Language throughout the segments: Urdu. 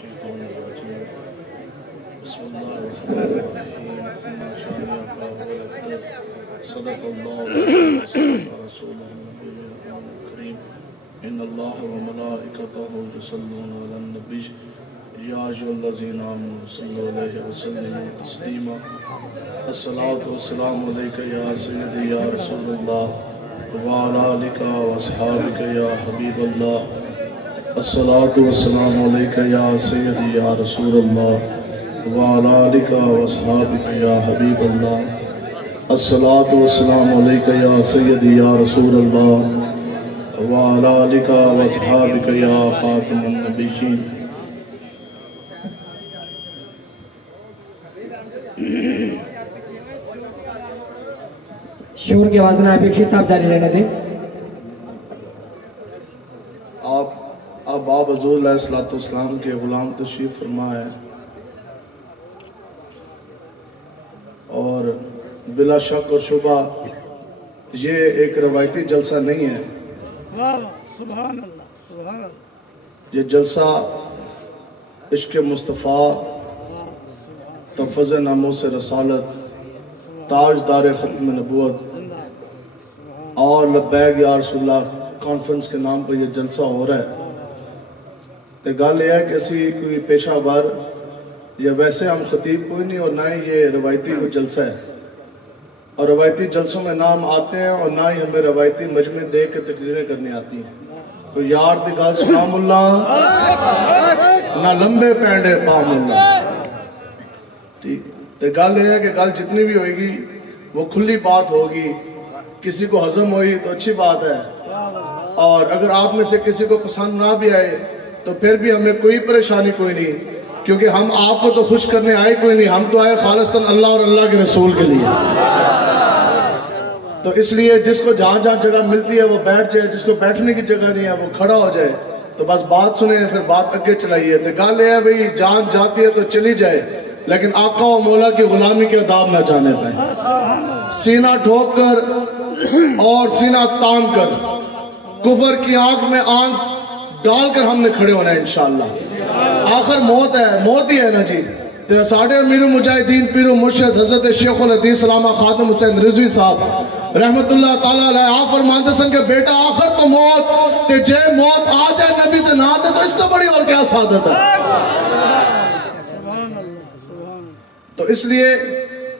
الشيطان الرجيم بسم الله الرحمن الرحيم صدق الله وصدق رسوله النبي الكريم إن الله وملائكته يصلون على النبي يا أيها الذين آمنوا صلوا عليه وسلموا تسليما الصلاة والسلام عليك يا سيدي يا رسول الله وعلى آلك وأصحابك يا حبيب الله الصلاة والسلام عليك يا سيدي يا رسول الله وعلى آلك وأصحابك يا حبيب الله الصلاة والسلام عليك يا سيدي يا رسول الله وعلى آلك وأصحابك يا خاتم النبيين. شور کی آواز نہ آپ خطاب جاری رہنے دیں. اب آپ حضور علیہ السلام کے غلام تشریف فرما ہے اور بلا شک اور شبہ یہ ایک روایتی جلسہ نہیں ہے. سبحان اللہ سبحان اللہ. یہ جلسہ عشق مصطفیٰ، تفض ناموس رسالت، تاج دار ختم نبوت اور لبیک یا رسول اللہ کانفرنس کے نام پر یہ جلسہ ہو رہا ہے. تو گل یہ ہے کہ اسی کوئی پیشہ ور یا ویسے ہم خطیب کوئی نہیں اور نہ ہی یہ روایتی کوئی جلسہ ہے، اور روایتی جلسوں میں نام آتے ہیں اور نہ ہی ہمیں روایتی مجمع دیکھ کے تقریریں کرنی آتی ہیں. تو یار دی گل سلام اللہ نہ لمبے پینڈے پام اللہ. ٹھیک تو گل یہ ہے کہ گل جتنی بھی ہوئے گی وہ کھلی بات ہوگی، کسی کو ہضم ہوئی تو اچھی بات ہے، اور اگر آپ میں سے کسی کو پسند نہ بھی آئے تو پھر بھی ہمیں کوئی پریشانی کوئی نہیں، کیونکہ ہم آپ کو تو خوش کرنے آئے کوئی نہیں، ہم تو آئے خالصتاً اللہ اور اللہ کے رسول کے لیے. تو اس لیے جس کو جہاں جہاں جگہ ملتی ہے وہ بیٹھ جائے، جس کو بیٹھنے کی جگہ نہیں ہے وہ کھڑا ہو جائے. تو بس بات سنیں پھر بات اگے چلائیے. تو گل یہ ہے بھئی جان جاتی ہے تو چلی جائے، لیکن آقا و مولا کی غلامی کے آداب نہ جانے پائیں. سینہ ٹھوک کر اور سینہ تان کر کفر کی آنکھ میں آنکھ ڈال کر ہم نے کھڑے ہونا ہے انشاءاللہ. آخر موت ہے، موت ہی ہے نا جی. تو ساڑھے امیر مجاہدین پیر و مرشد حضرت شیخ الحدیث علامہ خاتم حسین رضوی صاحب رحمت اللہ تعالیٰ علیہ آپ فرماتے سن کہ بیٹا آخر تو موت تے جے موت آ جائے نبی تے نہ دے تو اس تو بڑی اور کیا سعادت ہے. تو اس لیے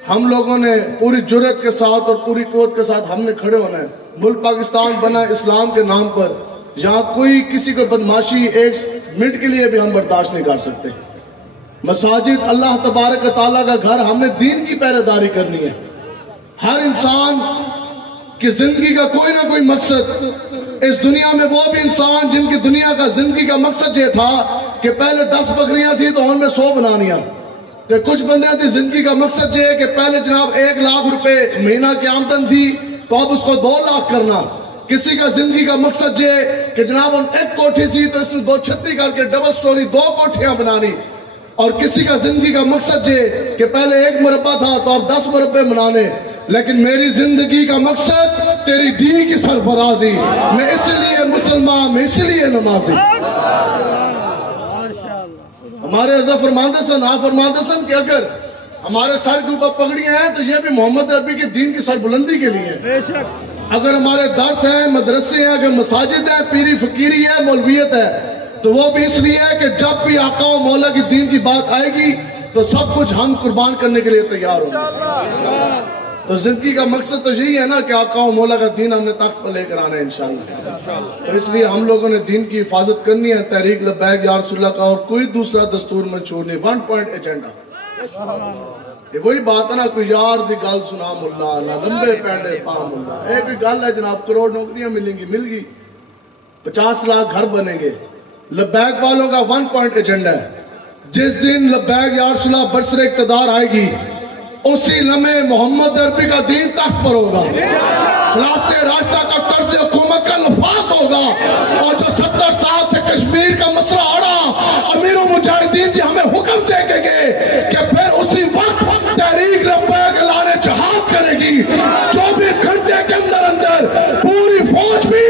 ہم لوگوں نے پوری جرات کے ساتھ اور پوری قوت کے ساتھ ہم نے کھڑے ہونا ہے. ملک پاکستان بنا اسلام کے نام پر، جہاں کوئی کسی کو بدماشی ایک منٹ کے لیے بھی ہم برداشت نہیں کر سکتے. مساجد اللہ تبارک و تعالیٰ کا گھر، ہم نے دین کی پہرے داری کرنی ہے. ہر انسان کی زندگی کا کوئی نہ کوئی مقصد، اس دنیا میں وہ بھی انسان جن کی دنیا کا زندگی کا مقصد یہ تھا کہ پہلے 10 بکریاں تھی تو ان میں 100 بنانیاں. کہ کچھ بندے تھی زندگی کا مقصد یہ ہے کہ پہلے جناب 1 لاکھ روپے مہینہ کی آمدن تھی تو اب اس کو 2 لاکھ کرنا. کسی کا زندگی کا مقصد یہ کہ جناب ان 1 کوٹھی سی تو اس نے 2 چھتی کر کے ڈبل سٹوری 2 کوٹھیاں بنانی. اور کسی کا زندگی کا مقصد یہ کہ پہلے 1 مربع تھا تو اب 10 مربع بنانے. لیکن میری زندگی کا مقصد تیری دین کی سرفرازی، میں اس لیے مسلمان، میں اس لیے نمازی. ہمارے حضرت فرماتے سن، آپ فرماتے سن کہ اگر ہمارے سر کے اوپر پگڑیاں ہیں تو یہ بھی محمد عربی کے دین کی سربلندی کے لیے. اگر ہمارے درس ہیں، مدرسے ہیں، اگر مساجد ہیں، پیری فقیری ہے، مولویت ہے، تو وہ بھی اس لیے ہے کہ جب بھی آقا و مولا کی دین کی بات آئے گی تو سب کچھ ہم قربان کرنے کے لیے تیار ہوں گے. تو زندگی کا مقصد تو یہی ہے نا کہ آقا و مولا کا دین ہم نے تخت پر لے کر آنا ہے انشاءاللہ. تو اس لیے ہم لوگوں نے دین کی حفاظت کرنی ہے. تحریک لبیک یا رسول اللہ کا اور کوئی دوسرا دستور منشور نہیں. 1 پوائنٹ ایجنڈا. یہ وہی بات ہے نا، کوئی یار دی گل سنا ملا نہ لمبے پینڈے پام اللہ. ایک بھی گل ہے جناب، کروڑ نوکریاں ملیں گی، مل گی، 50 لاکھ گھر بنیں گے. لبیک والوں کا 1 پوائنٹ ایجنڈا ہے. جس دن لبیک یا رسول اللہ برسر اقتدار آئے گی اسی لمحے محمد عربی کا دین تخت پر ہوگا، خلافت راستہ کا طرز حکومت کا نفاذ ہوگا. اور جو 70 سال سے کشمیر کا مسئلہ اڑا، امیر المجاہدین جی ہمیں حکم دے کے گئے کہ پھر اسی وقت تحریک لبیک اعلان جہاد کرے گی. 24 گھنٹے کے اندر اندر پوری فوج بھی،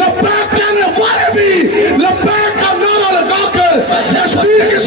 لبیک کہنے والے بھی لبیک کا نعرہ لگا کر کشمیر کی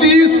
30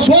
100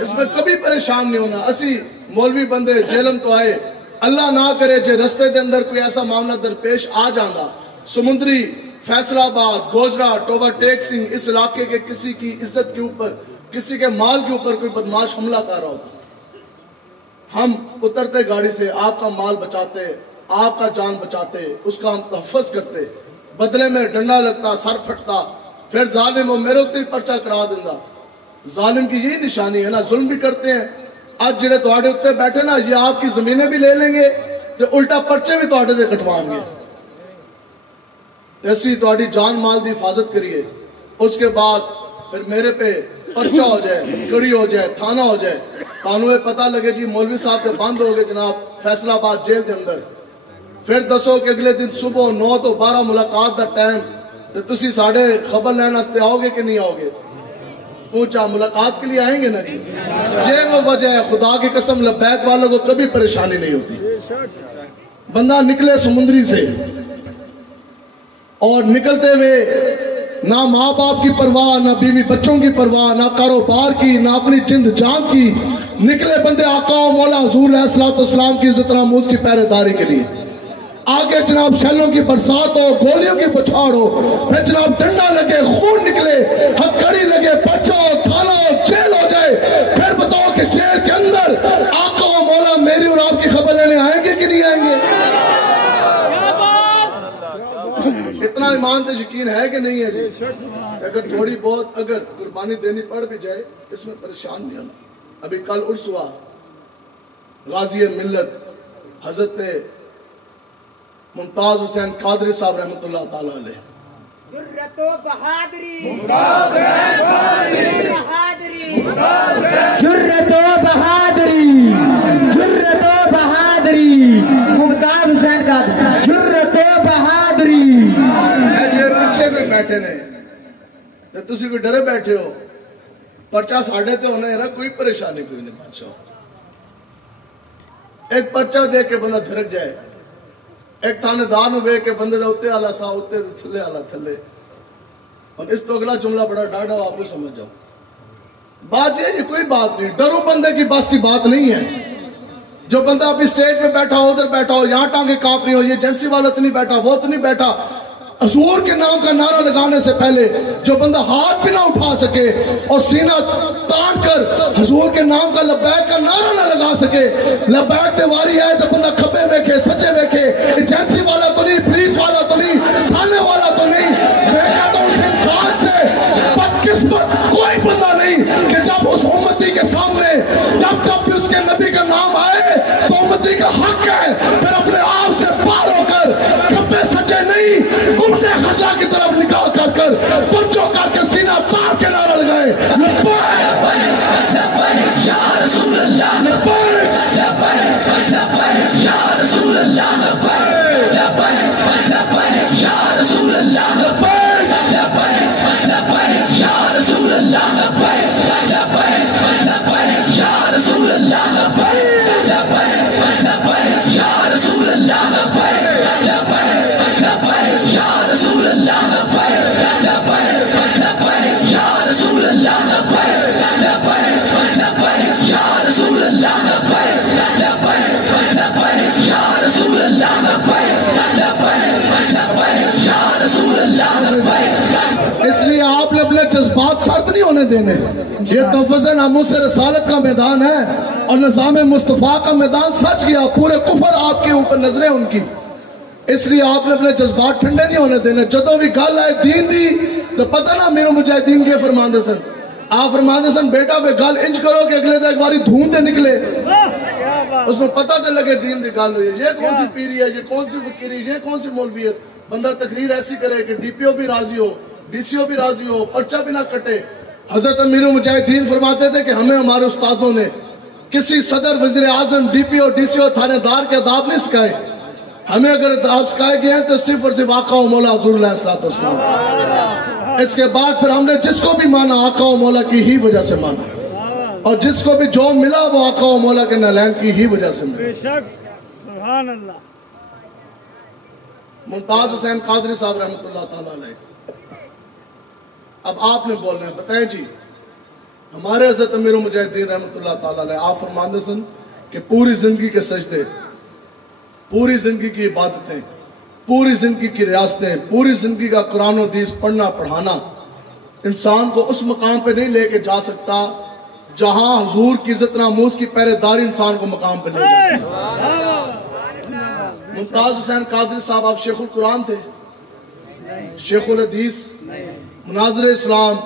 اس میں کبھی پریشان نہیں ہونا. اسی مولوی بندے جیلم تو آئے, اللہ نہ کرے جے رستے دے اندر کوئی ایسا معاملہ درپیش آ جانا, سمندری, فیصل آباد, گوجرا, ٹوبا ٹیک سنگھ, اس علاقے کے کسی کی عزت کے اوپر, کسی کے مال کے اوپر کوئی بدماش حملہ کر رہا ہوتا, ہم اترتے گاڑی سے, آپ کا مال بچاتے, آپ کا جان بچاتے, اس کا ہم تحفظ کرتے, بدلے میں ڈنڈا لگتا, سر پھٹتا, پھر ظالم وہ میرے اتنے پرچہ کرا دیندا. ظالم کی یہی نشانی ہے نا, ظلم بھی کرتے ہیں. آج جڑے تواڈے اتنے بیٹھے نا, یہ آپ کی زمینیں بھی لے لیں گے تو الٹا پرچے بھی تواڈے دے کٹوان گے. ایسی تواڈی جان مال دی حفاظت کریے. اس کے بعد پھر میرے پہ پرچہ ہو جائے, کڑی ہو جائے, تھانہ ہو جائے, قانون پتہ لگے جی مولوی صاحب کے بند ہو گئے جناب فیصل آباد جیل دے اندر, پھر دسو کہ اگلے دن صبح 9 تو 12 ملاقات دا ٹائم, تو تسی ساڑھے خبر لینا استے آؤ گے کہ نہیں آؤ گے؟ پوچھا ملاقات کے لیے آئیں گے نا جی. یہ وہ وجہ ہے, خدا کی قسم لبیک والوں کو کبھی پریشانی نہیں ہوتی. بندہ نکلے سمندری سے اور نکلتے ہوئے نہ ماں باپ کی پرواہ, نہ بیوی بچوں کی پرواہ, نہ کاروبار کی, نہ اپنی جند جان کی, نکلے بندے آقا و مولا حضور علیہ الصلوۃ والسلام کی عزت ناموز کی پہرے داری کے لیے. آگے جناب شیلوں کی برسات ہو, گولیوں کی بچھاڑ ہو, پھر جناب ڈنڈا لگے, خون نکلے, ہتھکڑی لگے, پرچہ ہو, تھانہ ہو, جیل ہو جائے, پھر بتاؤ کہ جیل کے اندر آقا و مولا میری اور آپ کی خبر لینے آئیں گے کہ نہیں آئیں گے؟ اتنا ایمان تے یقین ہے کہ نہیں ہے جی؟ اگر تھوڑی بہت اگر قربانی دینی پڑ بھی جائے اس میں پریشان نہیں ہونا. ابھی کل عرس ہوا, غازی ملت حضرت ممتاز حسین قادری صاحب رحمۃ اللہ تعالی علیہ. جرت و بہادری, ممتاز حسین قادری, بہادری, جرت و بہادری, جرت و بہادری, ممتاز حسین قادری, جرت و بہادری. یہ پیچھے کوئی بیٹھے نے تو تسی کوئی ڈرے بیٹھے ہو, پرچہ ساڑھے تے ہونا ہے, کوئی پریشانی کوئی نہیں. پرچہ ایک پرچہ دے کے بندہ دھرک جائے, ایک تھانے دار نو وے کے بندے دا اتے آلا سا اتے تھلے آلا تھلے, اور اس تو اگلا جملہ بڑا ڈاڑا آپ کو سمجھ جاؤ. بات یہ کوئی بات نہیں, ڈرو بندے کی بس کی بات نہیں ہے. جو بندہ ابھی سٹیج پہ بیٹھا ہو, ادھر بیٹھا ہو, یہاں ٹانگیں کانپ رہی ہو, یہ ایجنسی والا تو نہیں بیٹھا, وہ تو نہیں بیٹھا, حضور کے نام کا نعرہ لگانے سے پہلے جو بندہ ہاتھ بھی نہ اٹھا سکے اور سینہ تان کر حضور کے نام کا لبیک کا نعرہ نہ لگا سکے, لبیک دیواری آئے تو بندہ کھبے ویکھے, سچے ویکھے, ایجنسی والا تو نہیں, پولیس والا تو نہیں, تھانے والا تو نہیں. میں کہتا ہوں اس انسان سے بدقسمت کوئی بندہ نہیں کہ جب اس امتی کے سامنے جب بھی اس کے نبی کا نام آئے تو امتی کا حق ہے پھر اپنے آپ سے پار ہو کر کھبے سچے نہیں, گمٹے خزرہ کی طرف نکال کر پرچوں کر کے سینہ پار کے نعرہ لگائے, لبیک لبیک یا رسول اللہ, لبیک لبیک لبیک یا رسول اللہ, لبیک لبیک لبیک یا رسول اللہ, لبیک لبیک لبیک یا رسول اللہ, لبیک لبیک لبیک یا رسول اللہ, لبیک لبیک لبیک یا رسول اللہ, لبیک لبیک لبیک یا رسول اللہ, لبیک لبیک لبیک یا رسول اللہ, لبیک لبیک لبیک یا رسول اللہ, لبیک لبیک لبیک یا رسول اللہ, لبیک لبیک لبیک یا رسول اللہ, لبیک. اس لیے آپ نے اپنے جذبات سرد نہیں ہونے دینے. یہ تحفظ ناموس رسالت کا میدان ہے اور نظام مصطفیٰ کا میدان. سچ گیا, پورے کفر آپ کے اوپر نظریں ان کی, اس لیے آپ نے اپنے جذبات ٹھنڈے نہیں ہونے دینے. جدوں بھی گل آئے دین دی تو پتہ نہ میرے مجاہدین کے فرماندے سن, آپ فرماندے سن بیٹا پہ گل انج کرو کہ اگلے دے ایک باری دھون دے نکلے, اس میں پتہ تے لگے دین دی گل ہوئی. یہ کون سی پیری ہے, یہ کون سی فقیری, یہ کون سی مولوی ہے. بندہ تقریر ایسی کرے کہ ڈی پی او بھی راضی ہو, ڈی سی او بھی راضی ہو, پرچہ بھی نہ کٹے. حضرت امیر المجاہدین فرماتے تھے کہ ہمیں ہمارے استاذوں نے کسی صدر, وزیر اعظم, ڈی پی او, ڈی سی او, تھانے دار کے آداب نہیں سکھائے. ہمیں اگر اداب سکھائے گئے ہیں تو صرف اور صرف آقا و مولا حضور علیہ الصلوۃ والسلام. اس کے بعد پھر ہم نے جس کو بھی مانا آقا و مولا کی ہی وجہ سے مانا, اور جس کو بھی جو ملا وہ آقا و مولا کے نالین کی ہی وجہ سے ملا. بے شک, سبحان اللہ. ممتاز حسین قادری صاحب رحمۃ اللہ تعالی علیہ, اب آپ نے بولنا ہے, بتائیں جی ہمارے حضرت امیر المجاہدین رحمۃ اللہ تعالیٰ علیہ آپ فرماندے سن کہ پوری زندگی کے سجدے، پوری زندگی کی عبادتیں، پوری زندگی کی ریاستیں، پوری زندگی کا قرآن و حدیث پڑھنا پڑھانا انسان کو اس مقام پہ نہیں لے کے جا سکتا جہاں حضور کی عزت ناموس کی پہرے داری انسان کو مقام پہ لے جاتی ہے۔ ممتاز حسین قادری صاحب آپ شیخ القرآن تھے، شیخ الحدیث، مناظر اسلام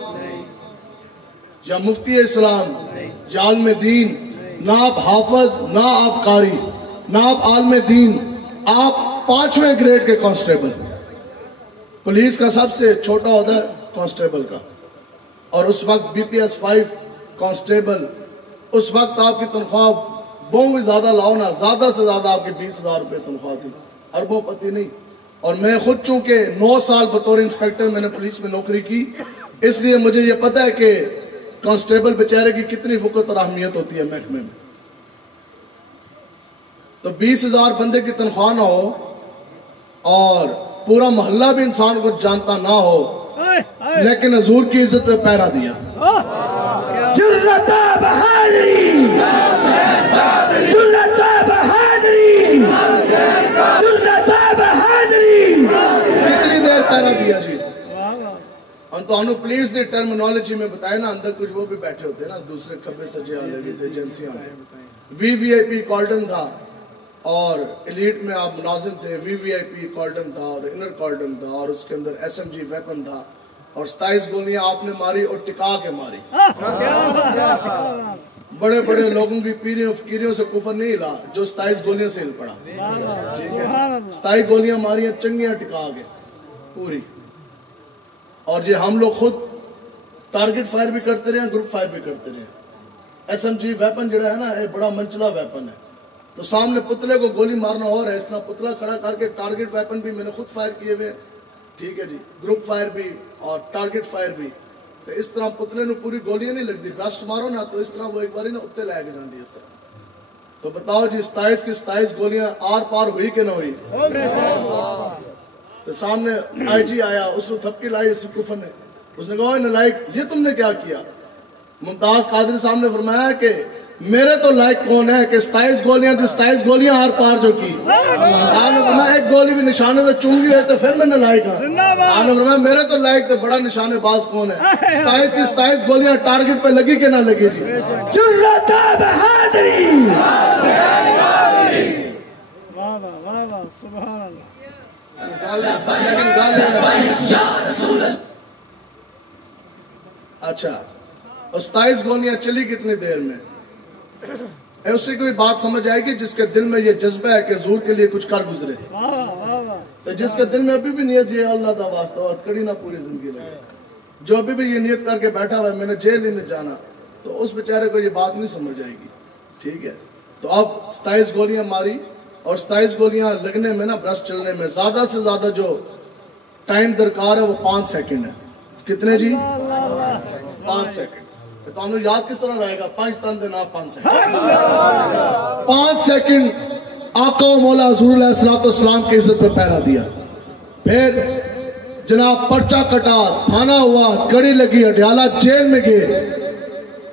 یا مفتی اسلام یا عالم دین، نہ آپ حافظ، نہ آپ قاری، نہ آپ عالم دین، آپ 5ویں گریڈ کے کانسٹیبل، پولیس کا سب سے چھوٹا عہدہ ہے کانسٹیبل کا، اور اس وقت بی پی ایس 5 کانسٹیبل، اس وقت آپ کی تنخواہ بہت بھی زیادہ لاؤ نا، زیادہ سے زیادہ آپ کی 20,000 روپے تنخواہ تھی، اربوں پتی نہیں۔ اور میں خود چونکہ 9 سال بطور انسپیکٹر میں نے پولیس میں نوکری کی، اس لیے مجھے یہ پتہ ہے کہ کانسٹیبل بیچارے کی کتنی وقت اور اہمیت ہوتی ہے محکمے میں۔ تو 20,000 بندے کی تنخواہ نہ ہو اور پورا محلہ بھی انسان کو جانتا نہ ہو، لیکن حضور کی عزت پہ پیرا دیا۔ جرت و بہادری، جرت و بہادری، جرت و بہادری، کتنی دیر پیرا دیا جی؟ اور تو انہوں پلیز دی ٹرمینالوجی میں بتائے نا، اندر کچھ وہ بھی بیٹھے ہوتے ہیں نا، دوسرے کھبے سجے والے بھی تھے، ایجنسیاں میں وی آئی پی کارڈن تھا، اور ایلیٹ میں آپ ملازم تھے، وی آئی پی کارڈن تھا اور انر کارڈن تھا، اور اس کے اندر ایس ایم جی ویپن تھا، اور 27 گولیاں آپ نے ماری اور ٹکا کے ماری۔ بڑے بڑے لوگوں کی پیریوں فکیریوں سے کفر نہیں ہلا جو 27 گولیاں سے ہل پڑا، ٹھیک ہے؟ 27 گولیاں ماریاں چنگیاں ٹکا کے پوری۔ اور یہ ہم لوگ خود ٹارگٹ فائر بھی کرتے رہے ہیں، گروپ فائر بھی کرتے رہے ہیں۔ ایس ایم جی ویپن جڑا ہے نا، یہ بڑا منچلا ویپن ہے، تو سامنے پتلے کو گولی مارنا ہو رہا ہے، اس طرح پتلا کھڑا کر کے ٹارگٹ ویپن بھی میں نے خود فائر کیے ہوئے، ٹھیک ہے جی، گروپ فائر بھی اور ٹارگٹ فائر بھی۔ تو اس طرح پتلے نے پوری گولیاں نہیں لگ دی، برسٹ مارو نا تو اس طرح وہ ایک باری نا اتنے لے کے جان دی اس طرح۔ تو بتاؤ جی 27 کی 27 گولیاں آر پار ہوئی کہ نہ ہوئی؟ تو سامنے آئی جی آیا، اس کو تھپکی لائی اس کفر نے، اس نے کہا نالائق یہ تم نے کیا کیا؟ ممتاز قادری صاحب نے فرمایا کہ میرے تو لائق کون ہے کہ 27 گولیاں تھی، 27 گولیاں آر پار جو کی، آپ نے فرمایا ایک گولی بھی نشانے سے چون گئی ہے تو پھر میں نے لائق ہوں۔ آپ نے فرمایا میرے تو لائق تو بڑا نشانے باز کون ہے؟ 27 کی 27 گولیاں ٹارگٹ پہ لگی کہ نہ لگی جی؟ جرت و بہادری، واہ واہ واہ واہ، سبحان اللہ۔ اچھا، اور 27 گولیاں چلی کتنی دیر میں؟ اس سے کوئی بات سمجھ آئے گی جس کے دل میں یہ جذبہ ہے کہ حضور کے لیے کچھ کر گزرے، تو جس کے دل میں ابھی بھی نیت یہ اللہ کا واسطہ اور کڑی نہ پوری زندگی لگے، جو ابھی بھی یہ نیت کر کے بیٹھا ہوا ہے میں نے جیل ہی نہیں جانا، تو اس بیچارے کو یہ بات نہیں سمجھ آئے گی، ٹھیک ہے؟ تو اب 27 گولیاں ماری، اور 27 گولیاں لگنے میں نا، برس چلنے میں زیادہ سے زیادہ جو ٹائم درکار ہے وہ 5 سیکنڈ ہے۔ کتنے جی؟ 5 سیکنڈ۔ تو ہمیں یاد کس طرح رہے گا؟ 5 تن دینا 5 سیکنڈ، 5 سیکنڈ آقا و مولا حضور علیہ السلام کی عزت پہ پیرا دیا۔ پھر جناب پرچہ کٹا، تھانہ ہوا، کڑی لگی، اڈیالہ جیل میں گئے،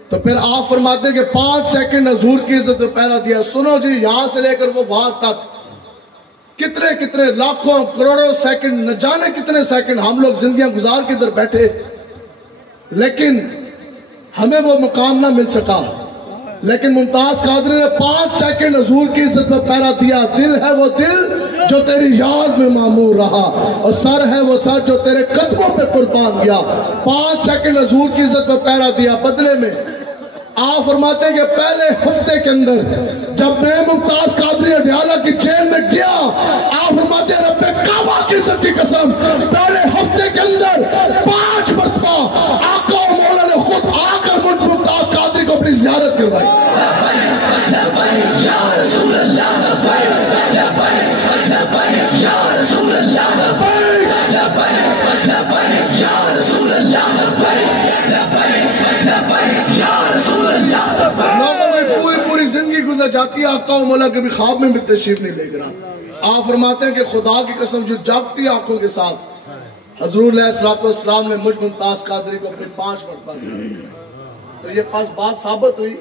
تو پھر آپ فرماتے ہیں کہ 5 سیکنڈ حضور کی عزت پہ پیرا دیا۔ سنو جی، یہاں سے لے کر وہ وہاں تک کتنے کتنے لاکھوں کروڑوں سیکنڈ، نہ جانے کتنے سیکنڈ ہم لوگ زندگیاں گزار کے ادھر بیٹھے، لیکن ہمیں وہ مقام نہ مل سکا۔ لیکن ممتاز قادری نے 5 سیکنڈ حضور کی عزت پہ پیرا دیا۔ دل ہے وہ دل جو تیری یاد میں معمور رہا، اور سر ہے وہ سر جو تیرے قدموں پہ قربان گیا۔ 5 سیکنڈ حضور کی عزت پہ پیرا دیا۔ بدلے میں آپ فرماتے ہیں کہ پہلے ہفتے کے اندر جب میں ممتاز قادری اڈیالہ کی جیل میں گیا، آپ فرماتے ہیں رب کعبہ کی عزت کی قسم، پہلے ہفتے کے اندر 5 مرتبہ آقا و مولا نے خود آ کر ممتاز قادری کو اپنی زیارت کروائی۔ لوگوں میں پوری زندگی گزر جاتی ہے، آقا و مولا کبھی خواب میں بھی تشریف نہیں لے کر۔ آپ فرماتے ہیں کہ خدا کی قسم جو جاگتی آنکھوں کے ساتھ حضور علیہ السلام نے مجھ ممتاز قادری کو اپنے 5 مرتبہ سے تو یہ پاس بات ثابت ہوئی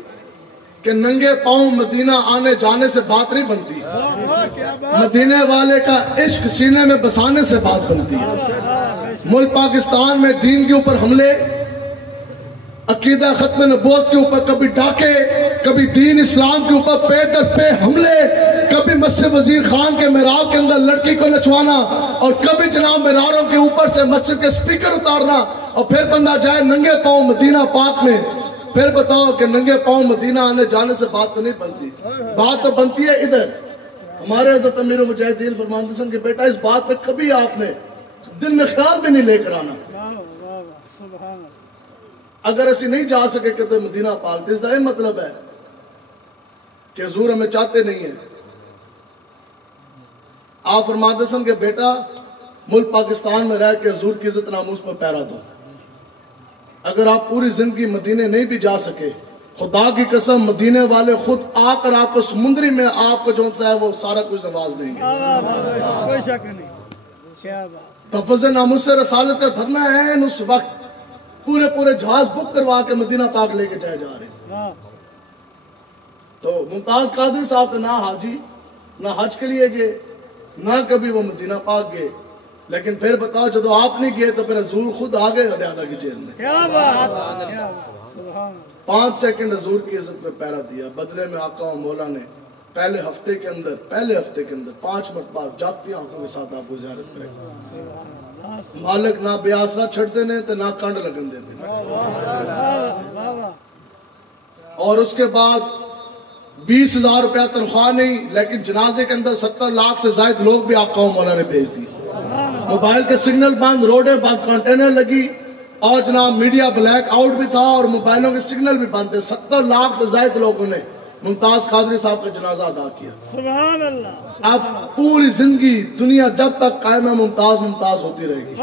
کہ ننگے پاؤں مدینہ آنے جانے سے بات نہیں بنتی، مدینے والے کا عشق سینے میں بسانے سے بات بنتی ہے۔ ملک پاکستان میں دین کے اوپر حملے، عقیدہ ختم نبوت کے اوپر کبھی ڈاکے، کبھی دین اسلام کے اوپر پے در پے حملے، کبھی مسجد وزیر خان کے محراب کے اندر لڑکی کو نچوانا، اور کبھی جناب میناروں کے اوپر سے مسجد کے سپیکر اتارنا، اور پھر بندہ جائے ننگے پاؤں مدینہ پاک میں۔ پھر بتاؤ کہ ننگے پاؤں مدینہ آنے جانے سے بات تو نہیں بنتی، بات تو بنتی ہے ادھر۔ ہمارے حضرت امیر المجاہدین فرماندے سن کہ بیٹا اس بات پہ کبھی آپ نے دل میں خیال بھی نہیں لے کر آنا۔ اگر اسی نہیں جا سکے کہ تو مدینہ پاک، اس کا یہ مطلب ہے کہ حضور ہمیں چاہتے نہیں ہیں۔ آپ فرماتے سن کہ بیٹا ملک پاکستان میں رہ کے حضور کی عزت ناموس پر پیرا دو۔ اگر آپ پوری زندگی مدینے نہیں بھی جا سکے، خدا کی قسم مدینے والے خود آ کر آپ کو سمندری میں آپ کو جو سا ہے وہ سارا کچھ نواز دیں گے۔ کوئی شک نہیں، کیا بات۔ تفض ناموس سے رسالت کا دھرنا ہے اس وقت پورے جہاز بک کروا کے مدینہ پاک لے کے جائے جا رہے ہیں۔ تو ممتاز قادری صاحب تو نہ حاجی نہ حج کے لیے گئے، نہ کبھی وہ مدینہ پاک گئے، لیکن پھر بتاؤ جب آپ نہیں گئے تو پھر حضور خود آ گئے غدیادہ کی جیل میں۔ کیا بات، 5 سیکنڈ حضور کی عزت میں پیرا دیا، بدلے میں آقا و مولا نے پہلے ہفتے کے اندر 5 مرتبہ جاگتی آنکھوں کے ساتھ آپ کو زیارت کرے۔ مالک نہ بے آسرا چھڑتے نے تو نہ کانڈ لگن دیتے، اور اس کے بعد 20,000 روپیہ تنخواہ نہیں، لیکن جنازے کے اندر 70 لاکھ سے زائد لوگ بھی آقا و مولا نے بھیج دی۔ موبائل کے سگنل بند، روڈیں بند، کنٹینر لگی، اور جناب میڈیا بلیک آؤٹ بھی تھا اور موبائلوں کے سگنل بھی بند تھے۔ 70 لاکھ سے زائد لوگوں نے ممتاز قادری صاحب کا جنازہ ادا کیا۔ سبحان اللہ۔ اب پوری زندگی دنیا جب تک قائم ہے ممتاز ہوتی رہے گی۔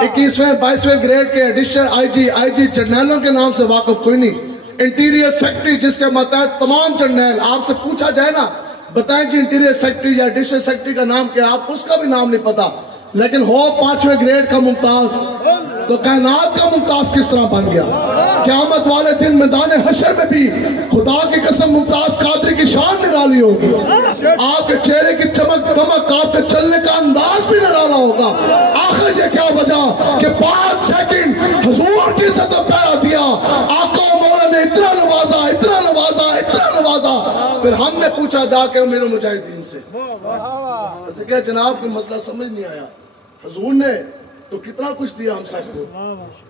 21ویں 22ویں گریڈ کے ایڈیشنل آئی جی جرنیلوں کے نام سے واقف کوئی نہیں۔ انٹیریئر سیکٹری جس کے ماتحت تمام جرنیل، آپ سے پوچھا جائے نا بتائیں جی انٹیریئر سیکٹری یا ایڈیشنل سیکٹری کا نام کیا، آپ اس کا بھی نام نہیں پتا، لیکن ہو 5ویں گریڈ کا ممتاز، تو کائنات کا ممتاز کس طرح بن گیا؟ قیامت والے دن میدان حشر میں بھی خدا کی قسم ممتاز قادری کی شان نرالی ہوگی، آپ کے چہرے کی چمک دمک، آپ کے چلنے کا انداز بھی نرالا ہوگا۔ آخر یہ کیا وجہ کہ 5 سیکنڈ حضور کی عزت میں پیرا دیا، آقا و مولا نے اتنا نوازا، اتنا نوازا، اتنا نوازا۔ پھر ہم نے پوچھا جا کے امیر المجاہدین سے کہ جناب کوئی مسئلہ سمجھ نہیں آیا، حضور نے تو کتنا کچھ دیا ہم سب کو،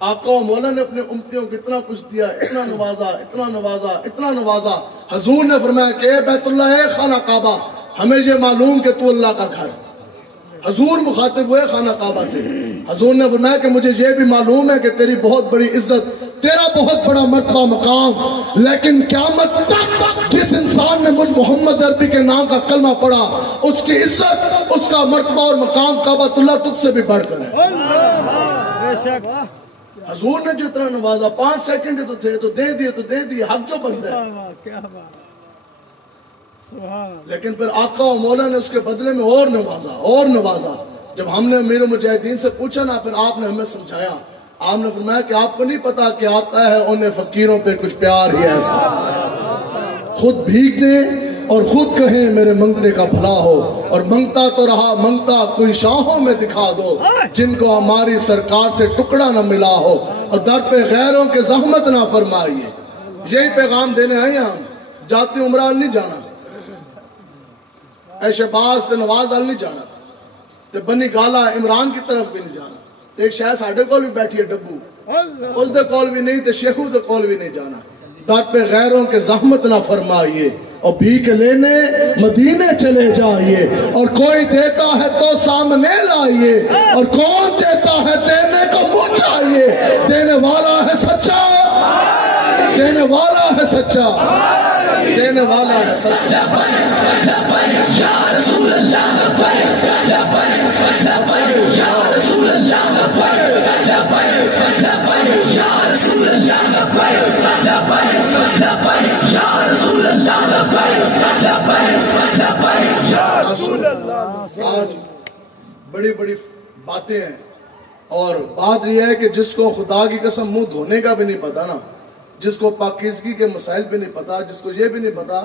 آقا و مولا نے اپنے امتیوں کو اتنا کچھ دیا، اتنا نوازا، اتنا نوازا، اتنا نوازا۔ حضور نے فرمایا کہ اے بیت اللہ، اے خانہ کعبہ، ہمیں یہ معلوم کہ تو اللہ کا گھر۔ حضور مخاطب ہوئے خانہ کعبہ سے، حضور نے فرمایا کہ مجھے یہ بھی معلوم ہے کہ تیری بہت بڑی عزت، تیرا بہت بڑا مرتبہ مقام، لیکن قیامت تک جس انسان نے مجھ محمد عربی کے نام کا کلمہ پڑھا، اس کی عزت، اس کا مرتبہ اور مقام کعبۃ اللہ تجھ سے بھی بڑھ کر ہے۔ حضور نے جو اتنا نوازا، 5 سیکنڈ تو تھے تو دے دیے، حق جو بنتا ہے، لیکن پھر آقا و مولا نے اس کے بدلے میں اور نوازا۔ جب ہم نے امیر المجاہدین سے پوچھا نا، پھر آپ نے ہمیں سمجھایا، آپ نے فرمایا کہ آپ کو نہیں پتا کہ آتا ہے انہیں فقیروں پہ کچھ پیار ہی ایسا، خود بھیگ دیں اور خود کہیں میرے منگتے کا بھلا ہو، اور منگتا تو رہا منگتا کوئی شاہوں میں دکھا دو، جن کو ہماری سرکار سے ٹکڑا نہ ملا ہو، اور در پہ غیروں کے زحمت نہ فرمائیے۔ یہی پیغام دینے آئے ہم، جاتی عمرہ نہیں جانا، اے شہباز تے نواز ال نہیں جانا، تے بنی گالا عمران کی طرف بھی نہیں جانا، تے ایک شاہ ساڑھے کول بھی بیٹھی ہے ڈبو، اس دے کول بھی نہیں، تے شیخو دے کول بھی نہیں جانا۔ در پہ غیروں کے زحمت نہ فرمائیے، اور بھیک لینے مدینے چلے جائیے، اور کوئی دیتا ہے تو سامنے لائیے، اور کون دیتا ہے دینے کو منہ چاہیے، دینے والا ہے سچا، دینے والا ہے سچا، دینے والا ہے سچا۔ یا رسول اللہ لبیک، لبیک، لبیک، یا رسول اللہ لبیک، لبیک، لبیک، یا رسول اللہ لبیک، لبیک، لبیک، یا رسول اللہ لبیک، لبیک، لبیک، یا رسول اللہ۔ آج بڑی بڑی باتیں ہیں، اور بات یہ ہے کہ جس کو خدا کی قسم منہ دھونے کا بھی نہیں پتا نا، جس کو پاکیزگی کے مسائل بھی نہیں پتا، جس کو یہ بھی نہیں پتا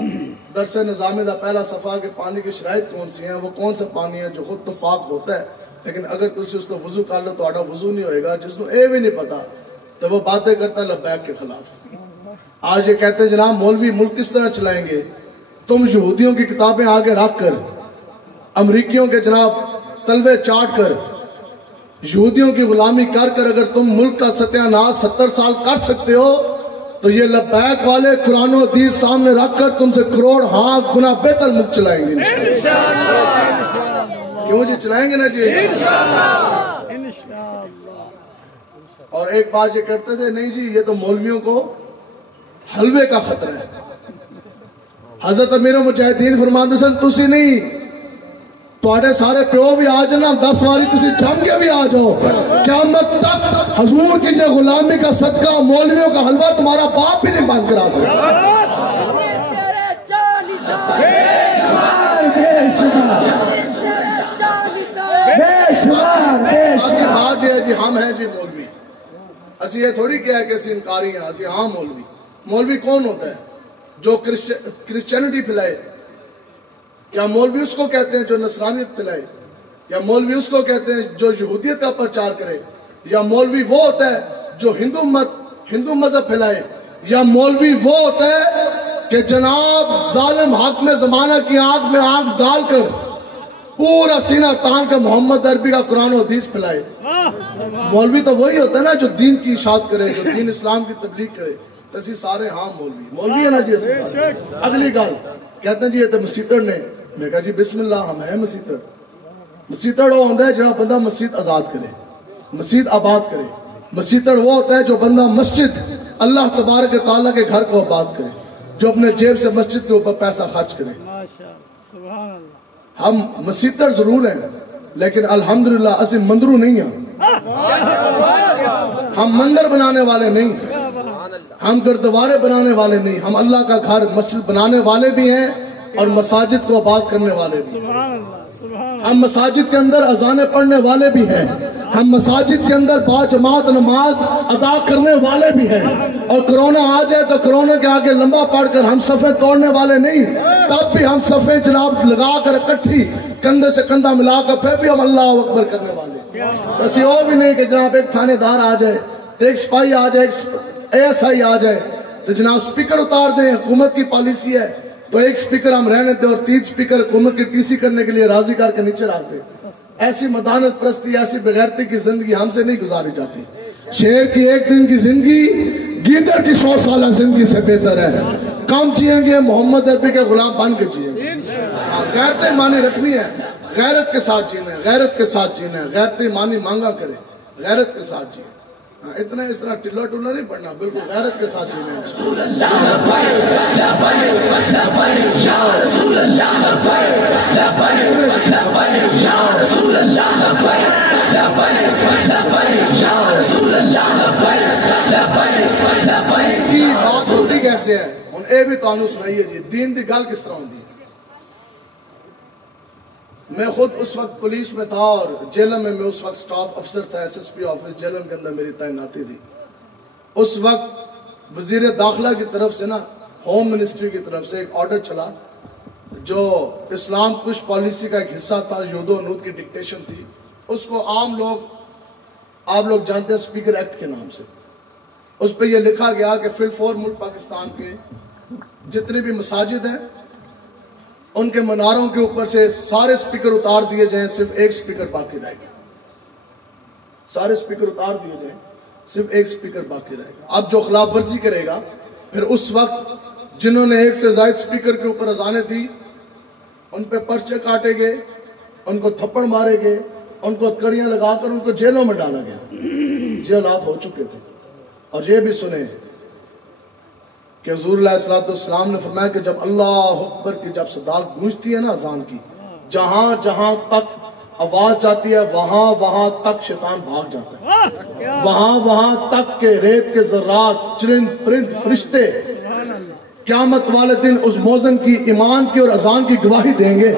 درس نظام دا پہلا صفحہ کے پانی کی شرائط کون سی ہیں، وہ کون سا پانی ہے جو خود تو پاک ہوتا ہے، لیکن اگر تسی اس کو وضو کر لو تو آڑا وضو نہیں ہوئے گا، جس کو اے بھی نہیں پتا تو وہ باتیں کرتا ہے لبیک کے خلاف۔ آج یہ کہتے ہیں جناب مولوی ملک کس طرح چلائیں گے؟ تم یہودیوں کی کتابیں آگے رکھ کر، امریکیوں کے جناب تلوے چاٹ کر، یہودیوں کی غلامی کر کر اگر تم ملک کا ستیہ ناش 70 سال کر سکتے ہو تو یہ لبیک والے قرآن و حدیث سامنے رکھ کر تم سے کروڑ ہاتھ گنا بہتر ملک چلائیں گے کیوں جی؟ چلائیں گے نا جی اور ایک بات یہ کرتے تھے نہیں جی یہ تو مولویوں کو حلوے کا خطرہ ہے۔ حضرت امیر المجاہدین فرماتے سن تسی نہیں توڑے سارے پیو بھی آ جانا 10 واری تسی جم کے بھی آ جاؤ، قیامت تک حضور کی جو غلامی کا صدقہ مولویوں کا حلوہ تمہارا باپ بھی نہیں بند کرا سکتا۔ بات یہ ہے جی ہم ہیں جی مولوی، اسی یہ تھوڑی کیا ہے کہ اسی انکاری ہیں، اسی ہاں مولوی۔ مولوی کون ہوتا ہے؟ جو کرسچینٹی پھیلائے۔ کیا مولوی اس کو کہتے ہیں جو نصرانیت پھیلائے؟ یا مولوی اس کو کہتے ہیں جو یہودیت کا پرچار کرے؟ یا مولوی وہ ہوتا ہے جو ہندو مذہب پھیلائے؟ یا مولوی وہ ہوتا ہے کہ جناب ظالم حاکم زمانہ کی آنکھ میں آنکھ ڈال کر پورا سینہ تان کا محمد عربی کا قرآن و حدیث پھیلائے؟ مولوی تو وہی ہوتا ہے نا جو دین کی اشاعت کرے، جو دین اسلام کی تبلیغ کرے۔ تو اسی سارے ہاں مولوی ہے نا جی۔ اگلی گل کہتے ہیں جی یہ تو مسیتڑ نے، میں کہا جی بسم اللہ ہم ہیں مسیتڑ۔ مسیتڑ وہ ہوتا ہے جو بندہ مسجد آزاد کرے، مسجد آباد کرے۔ مسیتڑ وہ ہوتا ہے جو بندہ مسجد اللہ تبارک تعالیٰ کے گھر کو آباد کرے، جو اپنے جیب سے مسجد کے اوپر پیسہ خرچ کرے۔ ہم مسیتڑ ضرور ہیں لیکن الحمدللہ اسی مندرو نہیں ہیں، ہم مندر بنانے والے نہیں، ہم گردوارے بنانے والے نہیں، ہم اللہ کا گھر مسجد بنانے والے بھی ہیں اور مساجد کو آباد کرنے والے بھی ہیں۔ ہم مساجد کے اندر اذانیں پڑھنے والے بھی ہیں، ہم مساجد کے اندر باجماعت نماز ادا کرنے والے بھی ہیں۔ اور کرونا آ جائے تو کرونا کے آگے لمبا پڑھ کر ہم صفیں توڑنے والے نہیں، تب بھی ہم صفیں جناب لگا کر اکٹھی کندھے سے کندھا ملا کر پھر بھی ہم اللہ اکبر کرنے والے۔ ایسی اور بھی نہیں کہ جناب ایک تھانے دار آ جائے، ایک سپاہی آ جائے، ایک ASI آ جائے تو جناب سپیکر اتار دیں، حکومت کی پالیسی ہے تو ایک سپیکر ہم رہنے دیں اور 3 سپیکر حکومت کی TC کرنے کے لیے راضی کر کے نیچے رکھ دیں۔ ایسی مدانت پرستی، ایسی بغیرتی کی زندگی ہم سے نہیں گزاری جاتی۔ شیر کی ایک دن کی زندگی گیدڑ کی 100 سالہ زندگی سے بہتر ہے۔ کم جئیں گے محمد عربی کے غلام بن کے جئیں گے۔ غیرت ایمانی رکھنی ہے، غیرت کے ساتھ جینا ہے، غیرت کے ساتھ جینا ہے، غیرت ایمانی مانگا کرے، غیرت کے ساتھ جینا۔ اتنا اس طرح ٹلا ٹلا نہیں پڑھنا، بالکل غیرت کے ساتھ جینا ہے۔ کی بات ہوتی کیسے ہے ہن اے بھی تانوں سنائیے جی، دین دی گل کس طرح ہوندی ہے۔ میں خود اس وقت پولیس میں تھا اور جیلم میں اس وقت سٹاف افسر تھا، SSP آفس جیلم کے اندر میری تعیناتی تھی۔ اس وقت وزیر داخلہ کی طرف سے نا ہوم منسٹری کی طرف سے ایک آرڈر چلا جو اسلام کش پالیسی کا ایک حصہ تھا، یہود و نود کی ڈکٹیشن تھی۔ اس کو آپ لوگ جانتے ہیں سپیکر ایکٹ کے نام سے۔ اس پہ یہ لکھا گیا کہ فی الفور ملک پاکستان کے جتنے بھی مساجد ہیں ان کے مناروں کے اوپر سے سارے سپیکر اتار دیے جائیں، صرف ایک سپیکر باقی رہے گا۔ سارے سپیکر اتار دیے جائیں، صرف ایک سپیکر باقی رہے گا۔ اب جو خلاف ورزی کرے گا پھر اس وقت جنہوں نے ایک سے زائد سپیکر کے اوپر اذانیں دی ان پہ پرچے کاٹے گئے، ان کو تھپڑ مارے گئے، ان کو ہتکڑیاں لگا کر ان کو جیلوں میں ڈالا گیا۔ یہ حالات ہو چکے تھے۔ اور یہ بھی سنیں کہ حضور علیہ السلام نے فرمایا کہ جب اللہ اکبر کی جب صدا گونجتی ہے نا اذان کی، جہاں جہاں تک آواز جاتی ہے وہاں وہاں تک شیطان بھاگ جاتا ہے، وہاں وہاں تک کہ ریت کے ذرات، چرند پرند فرشتے قیامت والے دن اس موذن کی ایمان کی اور اذان کی گواہی دیں گے۔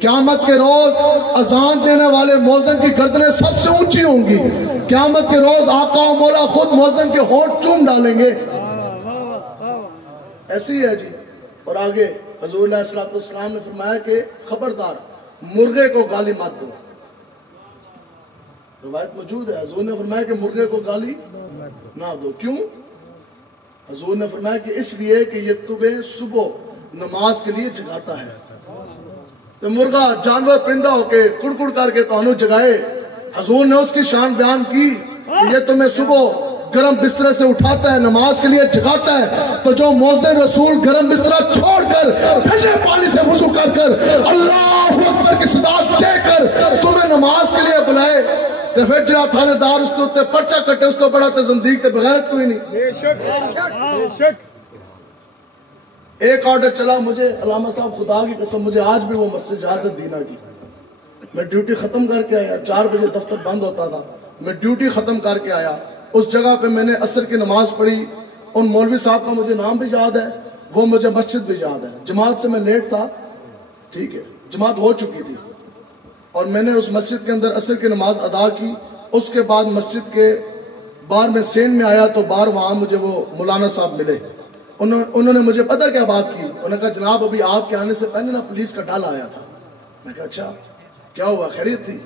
قیامت کے روز اذان دینے والے مؤذن کی گردنیں سب سے اونچی ہوں گی. قیامت کے روز آقا و مولا خود مؤذن کے ہونٹ چوم ڈالیں گے. ایسی ہے جی. اور آگے حضور علیہ السلام نے فرمایا کہ خبردار مرغے کو گالی مت دو. روایت موجود ہے. حضور نے فرمایا کہ مرغے کو گالی نہ دو. کیوں؟ حضور نے فرمایا کہ اس لیے کہ یہ تمہیں صبح نماز کے لیے جگاتا ہے. تو مرغا جانور پرندہ ہو کے کڑ کر کے تو جگائے. حضور نے اس کی شان بیان کی کہ یہ تمہیں صبح گرم بسترے سے اٹھاتا ہے, نماز کے لیے جگاتا ہے. تو جو مؤذن رسول گرم بسترا چھوڑ کر ٹھنڈے پانی سے وضو کر اللہ اکبر کی صدا دے کر تمہیں نماز کے لیے بلائے, تو پھر جڑا تھانے دار اس کے پرچہ کٹے اس کو بڑا تے زندیق تے بغیرت کوئی نہیں. بے شک. ایک آرڈر چلا مجھے, علامہ صاحب خدا کی قسم مجھے آج بھی وہ مسجد جہاد دینا کی. میں ڈیوٹی ختم کر کے آیا, 4 بجے دفتر بند ہوتا تھا. میں ڈیوٹی ختم کر کے آیا, اس جگہ پہ میں نے عصر کی نماز پڑھی. ان مولوی صاحب کا مجھے نام بھی یاد ہے, وہ مجھے مسجد بھی یاد ہے. جماعت سے میں لیٹ تھا, ٹھیک ہے, جماعت ہو چکی تھی, اور میں نے اس مسجد کے اندر عصر کی نماز ادا کی. اس کے بعد مسجد کے باہر میں سین میں آیا تو باہر وہاں مجھے وہ مولانا صاحب ملے. انہوں نے مجھے پتا کیا بات کی. انہوں نے کہا جناب ابھی آپ کے آنے سے پہلے نا پولیس کا ڈال آیا تھا. میں کہا اچھا کیا ہوا, خیریت تھی؟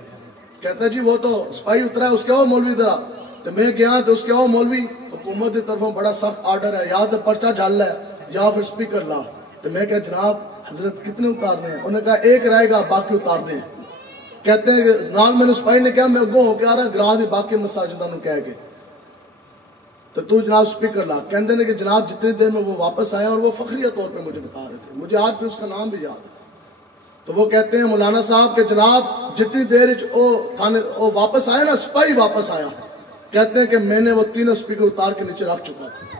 کہتا جی وہ تو سپاہی اترا ہے, اس کے ہو مولوی ذرا. تو میں گیا تو اس کے ہو مولوی, حکومت کی طرفوں بڑا سخت آرڈر ہے, یا تو پرچہ جھال ہے یا پھر سپیکر لا. تو میں کہا جناب حضرت کتنے اتارنے ہیں؟ انہوں نے کہا ایک رہے گا, باقی اتارنے ہیں. کہتے ہیں نال میں نے سپاہی نے کہا میں اگوں ہو کے آ رہا گراہ دی باقی مساجدہ نو کہہ کے, تو جناب سپیکر لا. کہتے ہیں کہ جناب جتنی دیر میں وہ واپس آیا, اور وہ فخریہ طور پہ مجھے بتا رہے تھے, مجھے آج بھی اس کا نام بھی یاد ہے. تو وہ کہتے ہیں مولانا صاحب کہ جناب جتنی دیر وہ واپس آیا نا, سپاہی واپس آیا, کہتے ہیں کہ میں نے وہ تینوں سپیکر اتار کے نیچے رکھ چکا تھا.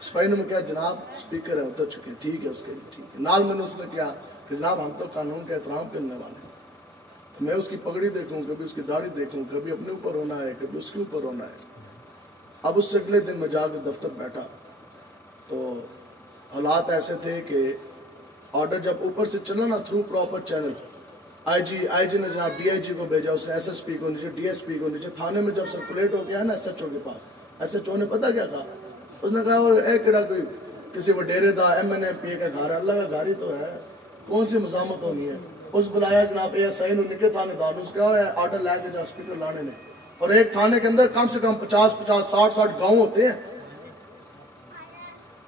سپاہی نے کہا جناب سپیکر ہے اتر چکے, ٹھیک ہے اس کے ٹھیک ہے. نال میں نے اس نے کیا کہ جناب ہم تو قانون کا احترام کرنے والے ہیں. میں اس کی پگڑی دیکھوں, کبھی اس کی داڑھی دیکھوں, کبھی اپنے اوپر ہونا ہے, کبھی اس کے اوپر ہونا ہے. اب اس سے اگلے دن میں جا کے دفتر بیٹھا تو حالات ایسے تھے کہ آرڈر جب اوپر سے چلا نا تھرو پراپر چینل, آئی جی نے جناب ڈی آئی جی کو بھیجا, اس نے ایس ایس پی کو نیچے, ڈی ایس پی کو نیچے. تھانے میں جب سرکولیٹ ہو گیا نا ایس ایچ او کے پاس, ایس ایچ او نے پتا کیا کہا, اس نے کہا اے کڑا کوئی کسی وڈیرے دا ایم این اے پی اے کا گھر ہے, اللہ کا گھر ہی تو ہے, کون سی مزاحمت ہونی ہے. اس بلایا جناب اے ایس آئی نے نکے تھانے دار, اس کا آرڈر لے کے جا اسپیکر لانے نے. اور ایک تھانے کے اندر کم سے کم 50 60 گاؤں ہوتے ہیں.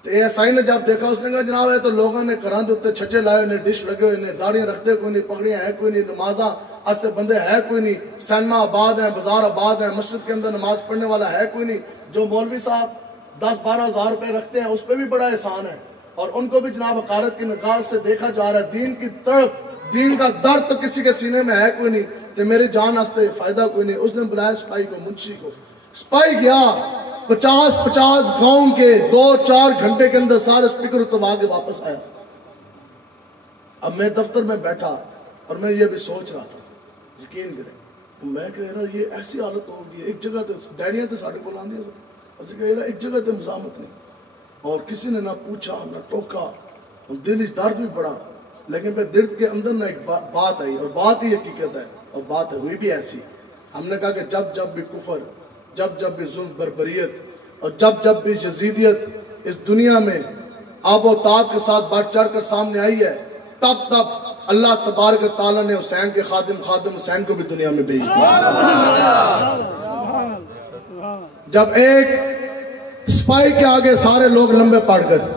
تو اے ایس آئی نے جب دیکھا, اس نے کہا جناب ہے تو لوگوں نے کران دے چھچے لائے ہوئے, ڈش لگے ہوئے نے, داڑیاں رکھتے کوئی نہیں, پگڑیاں ہے کوئی نہیں, نمازاں آستے بندے ہے کوئی نہیں, سینما آباد ہیں, بازار آباد ہیں, مسجد کے اندر نماز پڑھنے والا ہے کوئی نہیں. جو مولوی صاحب 10-12 ہزار روپے رکھتے ہیں اس پہ بھی بڑا احسان ہے, اور ان کو بھی جناب حقارت کی نگاہ سے دیکھا جا رہا ہے. دین کی تڑپ, دین کا درد تو کسی کے سینے میں ہے کوئی نہیں, تو میری جان آستے فائدہ کوئی نہیں. اس نے بلایا سپاہی کو, منشی کو. سپاہی گیا 50 گاؤں کے 2-4 گھنٹے کے اندر سارے سپیکر اتروا کے واپس آیا. اب میں دفتر میں بیٹھا اور میں یہ بھی سوچ رہا تھا, یقین کریں, میں کہہ رہا یہ ایسی حالت ہوگی. ایک جگہ تے ڈائریاں تے ساڑھے کو لاندی, کہہ رہا ایک جگہ تے مزاحمت نہیں, اور کسی نے نہ پوچھا نہ ٹوکا, اور دل ہی درد بھی پڑا. لیکن پھر درد کے اندر نہ ایک بات آئی, اور بات ہی حقیقت ہے, اور بات ہوئی بھی ایسی. ہم نے کہا کہ جب بھی کفر, جب بھی ظلم بربریت, اور جب بھی یزیدیت اس دنیا میں آب و تاب کے ساتھ بڑھ چڑھ کر سامنے آئی ہے, تب اللہ تبارک تعالیٰ نے حسین کے خادم حسین کو بھی دنیا میں بھیج دیا. جب ایک سپاہی کے آگے سارے لوگ لمبے پڑ کر,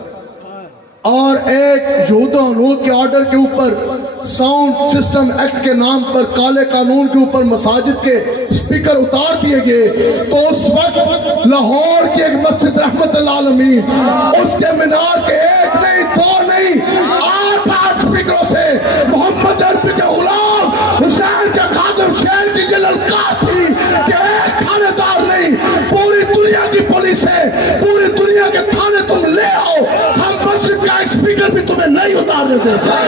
اور ایک یہود و حنود کے آرڈر کے اوپر ساؤنڈ سسٹم ایکٹ کے نام پر کالے قانون کے اوپر مساجد کے سپیکر اتار دیے گئے, تو اس وقت لاہور کی ایک مسجد رحمت العالمین, اس کے مینار کے 1 نہیں 2 نہیں 8 سپیکروں سے محمد عربی کے غلام حسین کے خادم شہر کی یہ للکار تھی کہ ایک تھانے دار نہیں, پوری دنیا کی پولیس ہے, پوری دنیا کے تھانے تم لے آؤ, ہم مسجد کا سپیکر بھی تمہیں نہیں اتارنے دیتے.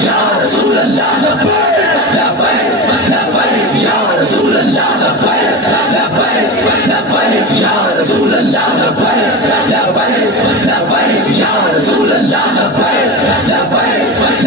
یا رسول اللہ لبیک لبیک یا رسول اللہ لبیک لبیک لبیک یا رسول اللہ لبیک لبیک لبیک یا رسول اللہ لبیک لبیک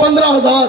15,000,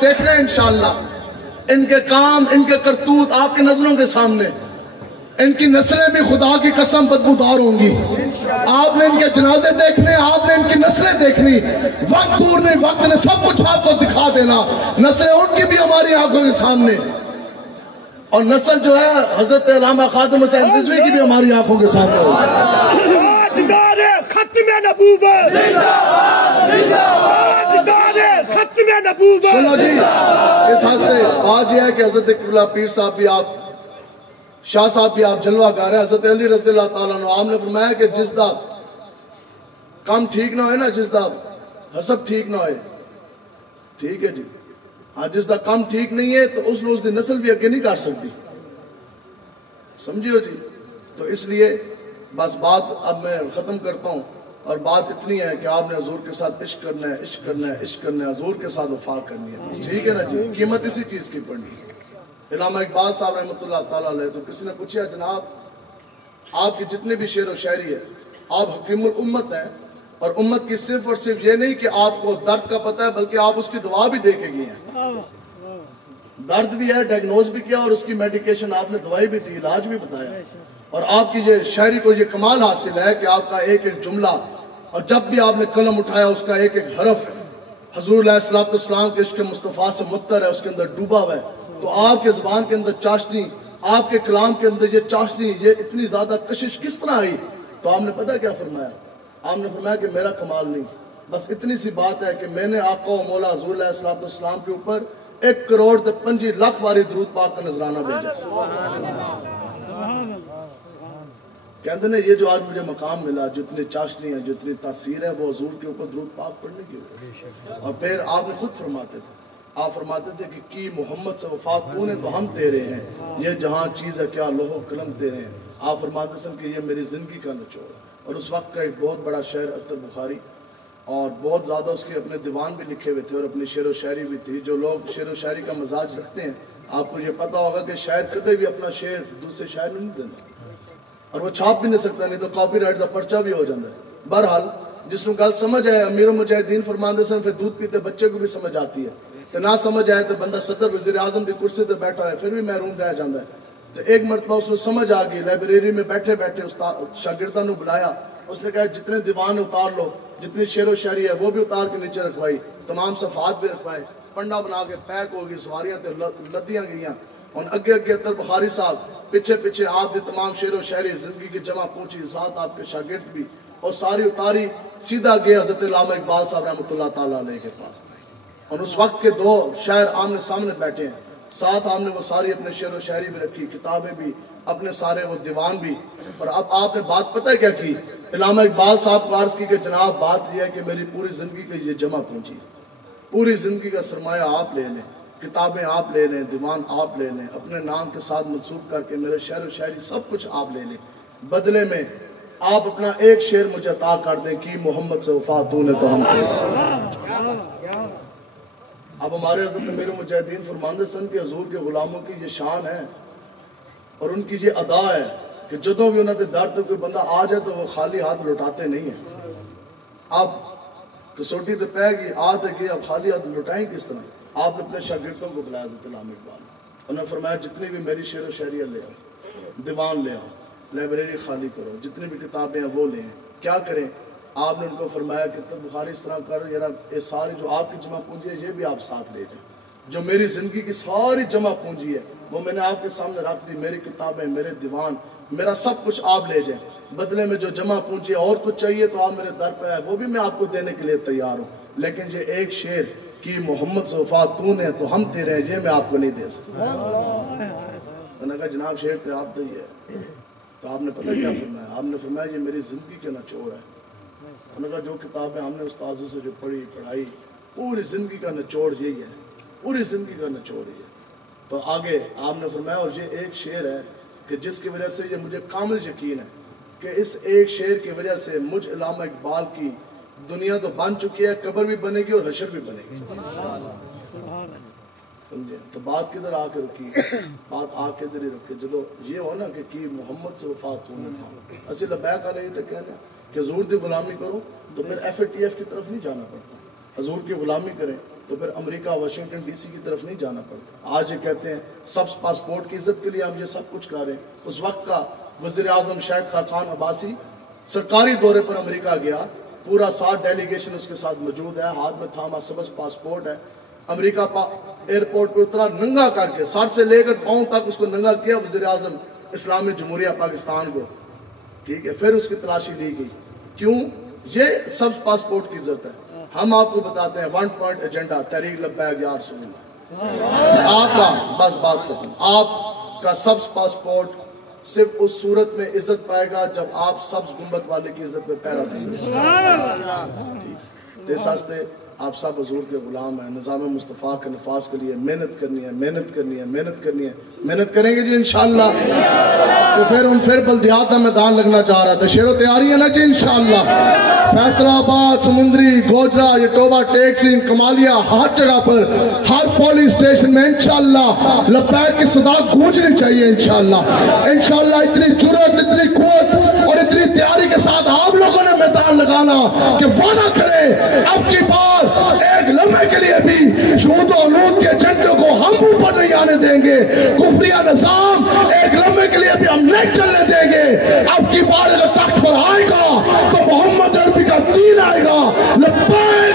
دیکھ رہے ہیں انشاءاللہ ان کے کام ان کے کرتوت آپ کے نظروں کے سامنے ان کی نسلیں بھی خدا کی قسم بدبودار ہوں گی آپ نے ان کے جنازے دیکھنے آپ نے ان کی نسلیں دیکھنی وقت دور نہیں وقت نے سب کچھ آپ کو دکھا دینا نسلیں ان کی بھی ہماری آنکھوں کے سامنے اور نسل جو ہے حضرت علامہ خاتم حسین رضوی کی بھی ہماری آنکھوں کے سامنے ختم نبوت ختم نبوت سنو جی اس ہاستے آج یہ ہے کہ حضرت قبلہ پیر صاحب بھی آپ شاہ صاحب بھی آپ جلوہ گا رہے ہیں حضرت علی رضی اللہ تعالیٰ عنہ آپ نے فرمایا کہ جس دا کام ٹھیک نہ ہوئے نا جس دا حسب ٹھیک نہ ہوئے ٹھیک ہے جی ہاں جس دا کام ٹھیک نہیں ہے تو اس دی نسل بھی اگے نہیں کر سکتی سمجھیو جی تو اس لیے بس بات اب میں ختم کرتا ہوں اور بات اتنی ہے کہ آپ نے حضور کے ساتھ عشق کرنا ہے عشق کرنا ہے عشق کرنا ہے حضور کے ساتھ وفا کرنی ہے ٹھیک ہے نا جی قیمت اسی چیز کی پڑنی ہے علامہ اقبال صاحب رحمۃ اللہ تعالیٰ علیہ تو کسی نے پوچھا جناب آپ کی جتنے بھی شعر و شاعری ہے آپ حکیم الامت ہیں اور امت کی صرف اور صرف یہ نہیں کہ آپ کو درد کا پتہ ہے بلکہ آپ اس کی دوا بھی دے کے گئے ہیں درد بھی ہے ڈائگنوز بھی کیا اور اس کی میڈیکیشن آپ نے دوائی بھی دی علاج بھی بتایا اور آپ کی یہ شاعری کو یہ کمال حاصل ہے کہ آپ کا ایک ایک جملہ اور جب بھی آپ نے قلم اٹھایا اس کا ایک ایک حرف حضور علیہ السلام کے عشق مصطفیٰ سے مطر ہے اس کے اندر ڈوبا ہوا ہے تو آپ کے زبان کے اندر چاشنی آپ کے کلام کے اندر یہ چاشنی یہ اتنی زیادہ کشش کس طرح آئی تو آپ نے پتہ کیا فرمایا آپ نے فرمایا کہ میرا کمال نہیں بس اتنی سی بات ہے کہ میں نے آقا و مولا حضور علیہ السلام کے اوپر 1,05,00,000 باری درود پاک کا نذرانہ بھیجا کہتے ہیں یہ جو آج مجھے مقام ملا جتنی چاشنی ہے جتنی تاثیر ہے وہ حضور کے اوپر درود پاک پڑھنے کی وجہ اور پھر آپ نے خود فرماتے تھے آپ فرماتے تھے کہ کی محمد سے وفا کونے تو ہم تیرے ہیں یہ جہاں چیز ہے کیا لوح و قلم تیرے ہیں آپ فرماتے تھے کہ یہ میری زندگی کا نچوڑ ہے اور اس وقت کا ایک بہت بڑا شاعر اختر بخاری اور بہت زیادہ اس کے اپنے دیوان بھی لکھے ہوئے تھے اور اپنی شعر و شاعری بھی تھی جو لوگ شعر و شاعری کا مزاج رکھتے ہیں آپ کو یہ پتا ہوگا کہ شاعر کدے بھی اپنا شعر دوسرے شاعر میں نہیں دینا اور وہ چھاپ بھی نہیں سکتا نہیں تو کاپی رائٹ کا پرچہ بھی ہو جاتا ہے بہرحال جس کو گل سمجھ آئے امیر المجاہدین فرماندے سن پھر دودھ پیتے بچے کو بھی سمجھ آتی ہے تو نہ سمجھ آئے تو بندہ صدر وزیر اعظم کی کرسی تے بیٹھا ہے پھر بھی محروم رہ جاتا ہے تو ایک مرتبہ اس کو سمجھ آ گئی لائبریری میں بیٹھے بیٹھے شاگردوں نے بلایا اس نے کہا جتنے دیوان اتار لو جتنی شعر و شاعری ہے وہ بھی اتار کے نیچے رکھوائی تمام صفحات بھی رکھوائے پنڈا بنا کے پیک ہو گئی سواریاں تے لدیاں گئیاں اور اگے اختر بخاری صاحب پیچھے پیچھے آپ دی تمام شعر و شاعری زندگی کی جمع پہنچی ساتھ آپ کے شاگرد بھی اور ساری اتاری سیدھا گئے حضرت علامہ اقبال صاحب رحمۃ اللہ تعالیٰ علیہ کے پاس اور اس وقت کے دو شاعر آمنے سامنے بیٹھے ہیں ساتھ آپ نے وہ ساری اپنے شعر و شاعری بھی رکھی کتابیں بھی اپنے سارے وہ دیوان بھی اور اب آپ نے بات پتہ ہے کیا کی علامہ اقبال صاحب کو عرض کی کہ جناب بات یہ ہے کہ میری پوری زندگی کے یہ جمع پہنچی پوری زندگی کا سرمایہ آپ لے لیں کتابیں آپ لے لیں دیوان آپ لے لیں اپنے نام کے ساتھ منسوب کر کے میرے شعر و شاعری سب کچھ آپ لے لیں بدلے میں آپ اپنا ایک شعر مجھے عطا کر دیں کہ محمد سے وفا تو نے تو ہم اب ہمارے حضرت امیر المجاہدین فرماندے سن کہ حضور کے غلاموں کی یہ شان ہے اور ان کی یہ ادا ہے کہ جدوں بھی انہوں نے درد کوئی بندہ آ جائے تو وہ خالی ہاتھ لٹاتے نہیں ہیں اب کسوٹی تو پہ گئی آتے گئی اب خالی ہاتھ لٹائیں کس طرح آپ نے اپنے شاگردوں کو بلایا حضرت علامہ اقبال انہوں نے فرمایا جتنی بھی میری شعر و شاعری لے آؤ دیوان لے آؤ لائبریری خالی کرو جتنی بھی کتابیں ہیں وہ لیں کیا کریں آپ نے ان کو فرمایا کہ تب بخاری اس طرح کر یہ ساری جو آپ کی جمع پونجی ہے یہ بھی آپ ساتھ لے جائیں جو میری زندگی کی ساری جمع پونجی ہے وہ میں نے آپ کے سامنے رکھ دی میری کتابیں میرے دیوان میرا سب کچھ آپ لے جائیں بدلے میں جو جمع پونجی ہے اور کچھ چاہیے تو آپ میرے در پہ ہے وہ بھی میں آپ کو دینے کے لیے تیار ہوں لیکن یہ ایک شعر کہ محمد سے وفا تو نے تو ہم تیرے ہیں یہ میں آپ کو نہیں دے سکتا میں نے کہا جناب شعر تو آپ دے تو آپ نے پتہ کیا فرمایا آپ نے فرمایا یہ میری زندگی کے نچوڑ ہے انہوں نے کہا جو کتابیں ہم نے استاذوں سے جو پڑھائی پوری زندگی کا نچوڑ یہی ہے پوری زندگی کا نچوڑ یہ ہے تو آگے آپ نے فرمایا اور یہ ایک شعر ہے کہ جس کی وجہ سے یہ مجھے کامل یقین ہے کہ اس ایک شعر کی وجہ سے مجھ علامہ اقبال کی دنیا تو بن چکی ہے قبر بھی بنے گی اور حشر بھی بنے گی سمجھے تو بات کدھر آ کے رکھی بات آ کے ادھر ہی رکھے جدو یہ ہو نا کہ محمد سے وفات ہونا تھا اسی لبیک علیہ تو کہنا کہ حضور دی غلامی کرو تو پھر FATF کی طرف نہیں جانا پڑتا حضور کی غلامی کریں تو پھر امریکہ واشنگٹن ڈی سی کی طرف نہیں جانا پڑتا. آج یہ کہتے ہیں سبز پاسپورٹ کی عزت کے لیے ہم یہ سب کچھ کر رہے ہیں. اس وقت کا وزیر اعظم شاہد خاقان عباسی سرکاری دورے پر امریکہ گیا, پورا 7 ڈیلیگیشن اس کے ساتھ موجود ہے, ہاتھ میں تھاما سبز پاسپورٹ ہے. امریکہ ایئرپورٹ پہ اترا, ننگا کر کے سر سے لے کر پاؤں تک اس کو ننگا کیا وزیر اعظم اسلامی جمہوریہ پاکستان کو, ٹھیک ہے. پھر اس کی تلاشی لی گئی. کیوں؟ یہ سبز پاسپورٹ کی عزت ہے. ہم آپ کو بتاتے ہیں 1 پوائنٹ ایجنڈا تحریک لبیک یا رسول اللہ. آپ کا بس بات ختم. آپ کا سبز پاسپورٹ صرف اس صورت میں عزت پائے گا جب آپ سبز گنبد والے کی عزت میں پیرا دیں گے. اس واسطے آپ سب حضور کے غلام ہیں. نظام مصطفیٰ کے نفاذ کے لیے محنت کرنی ہے, محنت کرنی ہے, محنت کرنی ہے. محنت کریں گے جی انشاءاللہ. تو پھر بلدیات کا میدان لگنا چاہ رہا تھا. شیر و تیاری ہے نا جی انشاءاللہ. فیصلہ آباد, سمندری, گوجرا, یٹوبا, ٹیک سنگھ, کمالیا, ہر جگہ پر ہر پولیس اسٹیشن میں انشاءاللہ لبیک کی صدا گونجنی چاہیے انشاءاللہ. انشاءاللہ اتنی جرأت, اتنی قوت اور اتنی تیاری کے ساتھ آپ لوگوں نے میدان لگانا کہ وعدہ کریں اب کی بار ایک لمحے کے لیے بھی شہود و علود کے جھنڈوں کو ہم اوپر نہیں آنے دیں گے. کفریہ نظام ایک لمحے کے لیے بھی ہم نہیں چلنے دیں گے. اب کی بار اگر تخت پر آئے گا تو محمد عربی کا دین آئے گا. لبیک